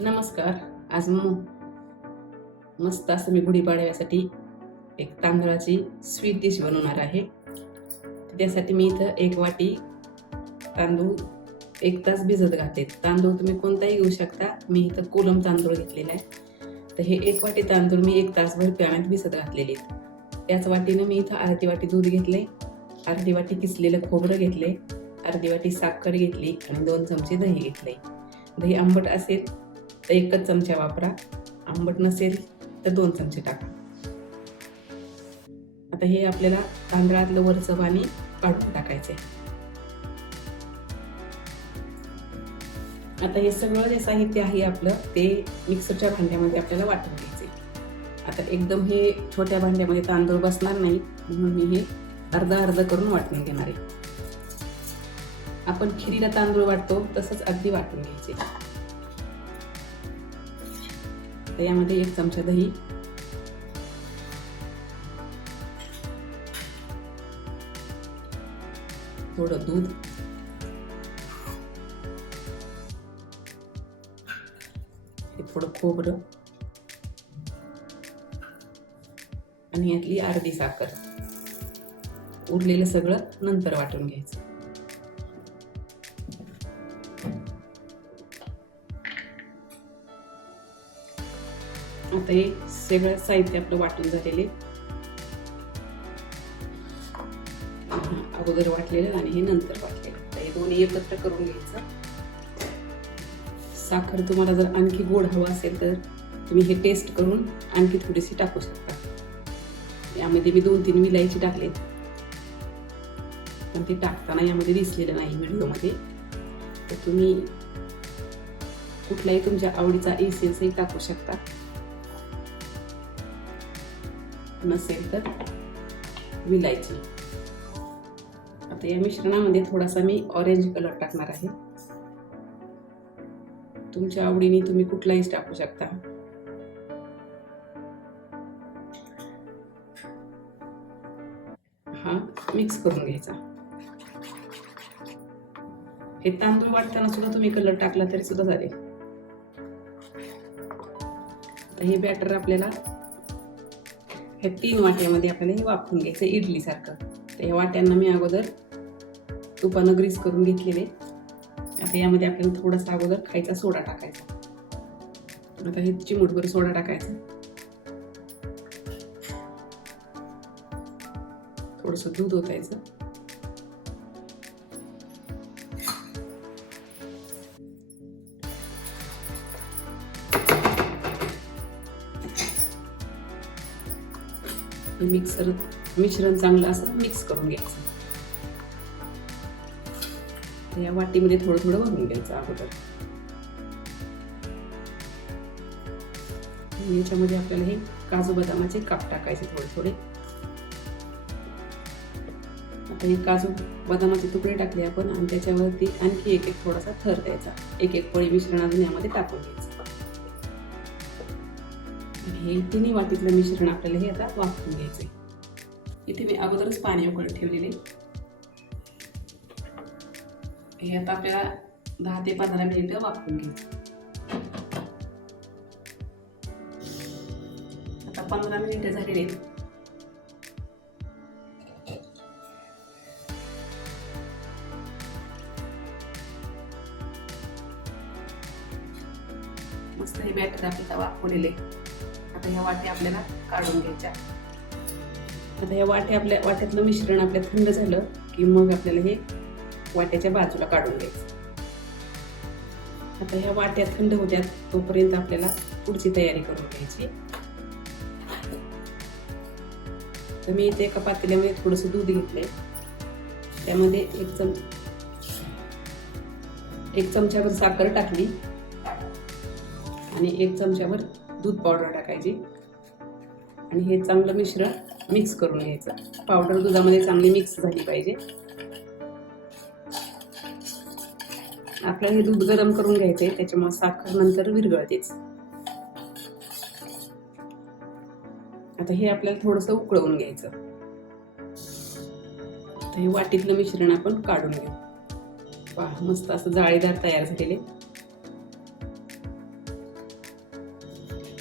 नमस्कार. आज मस्त असं मी गुढीपाडव्यासाठी एक तांदळाची स्वीट डिश बनवणार आहे. त्यासाठी मी इथं 1 वाटी तांदूळ 1 तास भिजत घातले. तांदूळ तुम्ही कोणताही घेऊ शकता. मी इथं कोलम तांदूळ घेतलेला आहे. तर हे 1 वाटी तांदूळ मी 1 तासभर पाण्यात भिजत घातलेले आहेत. त्याच वाटीनं मी इथं अर्धी वाटी दूध घेतले, अर्धी वाटी किसलेलं खोबरं घेतले, अर्धी वाटी साखर घेतली आणि 2 चमचे दही घेतले. दही आंबट असेल तर 1च चमचा वापरा, आंबट नसेल तर 2 चमचे टाका. आता हे आपल्याला तांदळातलं वरचं पाणी काढून टाकायचे. आता हे सगळं जे साहित्य आहे आपलं ते मिक्सरच्या भांड्यामध्ये आपल्याला वाटून घ्यायचे. आता एकदम हे छोट्या भांड्यामध्ये तांदूळ बसणार नाही म्हणून मी हे अर्धा करून वाटून घेणार आहे. आपण खिरीला तांदूळ वाटतो तसंच अगदी वाटून घ्यायचे. तर यामध्ये 1 चमचा दही, थोडं दूध, हे थोडं खोबरं आणि यातली अर्धी साखर. उरलेलं सगळं नंतर वाटून घ्यायचं. आता हे सगळं साहित्य आपलं वाटून झालेले, अगोदर वाटलेलं आणि हे नंतर वाटलेलं. तर हे दोन्ही एकत्र करून घ्यायचं. साखर तुम्हाला जर आणखी गोड हवं असेल तर तुम्ही हे टेस्ट करून आणखी थोडीशी टाकू शकता. यामध्ये मी 2-3 विलायची टाकले, पण ते टाकताना यामध्ये दिसलेलं नाही व्हिडिओमध्ये. तर तुम्ही कुठलाही तुमच्या आवडीचा एसेन्सही टाकू शकता. नसेल तर विलायची. आता या मिश्रणामध्ये थोडासा मी ऑरेंज कलर टाकणार आहे. तुमच्या आवडीने तुम्ही कुठलाही टाकू शकता. हा मिक्स करून घ्यायचा. हे तांदूळ वाटताना सुद्धा तुम्ही कलर टाकला तरी सुद्धा चालेल. हे बॅटर आपल्याला हे 3 वाट्यामध्ये आपल्याला हे वाफवून घ्यायचं इडली सारखं. तर या वाट्यांना मी अगोदर तुपानं ग्रीस करून घेतलेले. आता यामध्ये आपल्याला थोडासा अगोदर खायचा सोडा टाकायचा. आता हे चिमूटभर सोडा टाकायचा, थोडंसं दूध ओतायचं, मिश्रण चांगलं असं मिक्स करून घ्यायचं. या वाटीमध्ये थोडं भरून घ्यायचं अगोदर. याच्यामध्ये आपल्याला हे काजू बदामाचे काप टाकायचे थोडे. आता हे काजू बदामाचे तुकडे टाकले आपण आणि त्याच्यावरती आणखी एक थोडासा थर द्यायचा. एक पळी मिश्रण अजून यामध्ये टाकून घ्यायचं. हे 3 वाटीतलं मिश्रण आपल्याला हे आता वाफवून घ्यायचंय. इथे मी अगोदरच पाणी उकळत ठेवलेले. हे आता आपल्याला 10 ते 15 मिनिटं वाफवून घ्यायचं. आता 15 मिनिटं झालेले. मस्त हे बॅटर आपल्याला वाफवलेले. आता ह्या वाट्या आपल्याला काढून घ्यायच्या. आता ह्या वाट्यातलं मिश्रण आपल्या थंड झालं की मग आपल्याला हे वाट्याच्या बाजूला काढून घ्यायचं. आता ह्या वाट्या थंड होत्यात तोपर्यंत आपल्याला पुढची तयारी करून घ्यायची. तर मी इथे एका पातेल्यामध्ये थोडंसं दूध घेतलंय. त्यामध्ये 1 चमचाभर साखर टाकली आणि 1 चमचाभर दूध पावडर टाकायची आणि हे चांगलं मिश्रण मिक्स करून घ्यायचं. पावडर दुधामध्ये चांगली मिक्स झाली पाहिजे. आपल्याला हे दूध गरम करून घ्यायचे, त्याच्यामुळे साखर नंतर विरघळतेच. आता हे आपल्याला थोडंसं उकळवून घ्यायचं. हे वाटीतलं मिश्रण आपण काढून घेऊ. पहा मस्त असं जाळीदार तयार झालेले.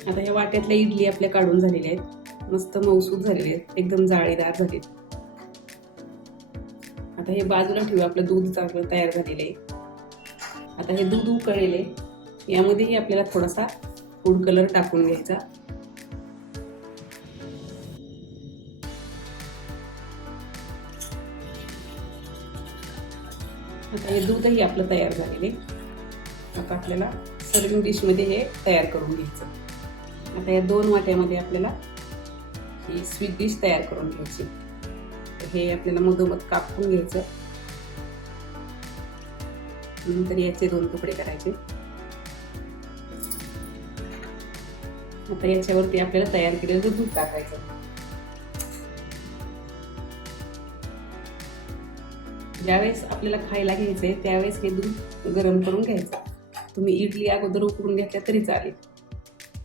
आता ह्या वाट्यातल्या इडली आपल्या काढून झालेल्या आहेत, मस्त मऊसूद झालेले आहेत, एकदम जाळीदार झाले. आता हे बाजूला ठेवू. आपलं दूध चांगलं तयार झालेलं आहे. आता हे दूध उकळलेले, यामध्येही आपल्याला थोडासा फूड कलर टाकून घ्यायचा. आता हे दूधही आपलं तयार झालेले. आता आपल्याला सर्विंग डिश मध्ये हे तयार करून घ्यायचं. आता या 2 वाट्यामध्ये आपल्याला ही स्वीट डिश तयार करून घ्यायची. हे आपल्याला मधोमध कापून घ्यायचं. नंतर याचे 2 तुकडे करायचे. आता याच्यावरती आपल्याला तयार केलेलं दूध टाकायचं. ज्यावेळेस आपल्याला खायला घ्यायचंय त्यावेळेस हे दूध गरम करून घ्यायचं. तुम्ही इडली अगोदर उकळून घेतल्या तरी चालेल.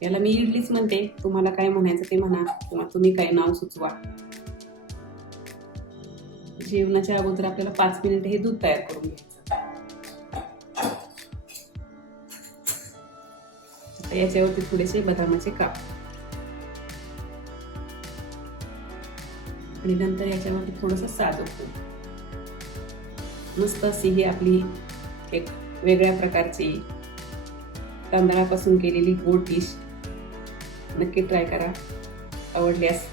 याला मी इडलीच म्हणते, तुम्हाला काय म्हणायचं ते म्हणा किंवा तुम्ही काय नाव सुचवा. जेवणाच्या अगोदर आपल्याला 5 मिनिट हे दूध तयार करून घ्यायचं. आता याच्यावरती थोडेसे बदामाचे काप आणि नंतर याच्यावरती थोडंसं साजूक तूप. मस्त अशी ही आपली एक वेगळ्या प्रकारची तांदळापासून केलेली गोड डिश नक्की ट्राय करा. आवडल्यास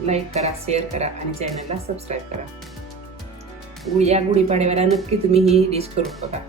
लाईक करा, शेअर करा आणि चॅनलला सबस्क्राईब करा. या गुढीपाडव्याला नक्की तुम्ही ही डिश करून बघा.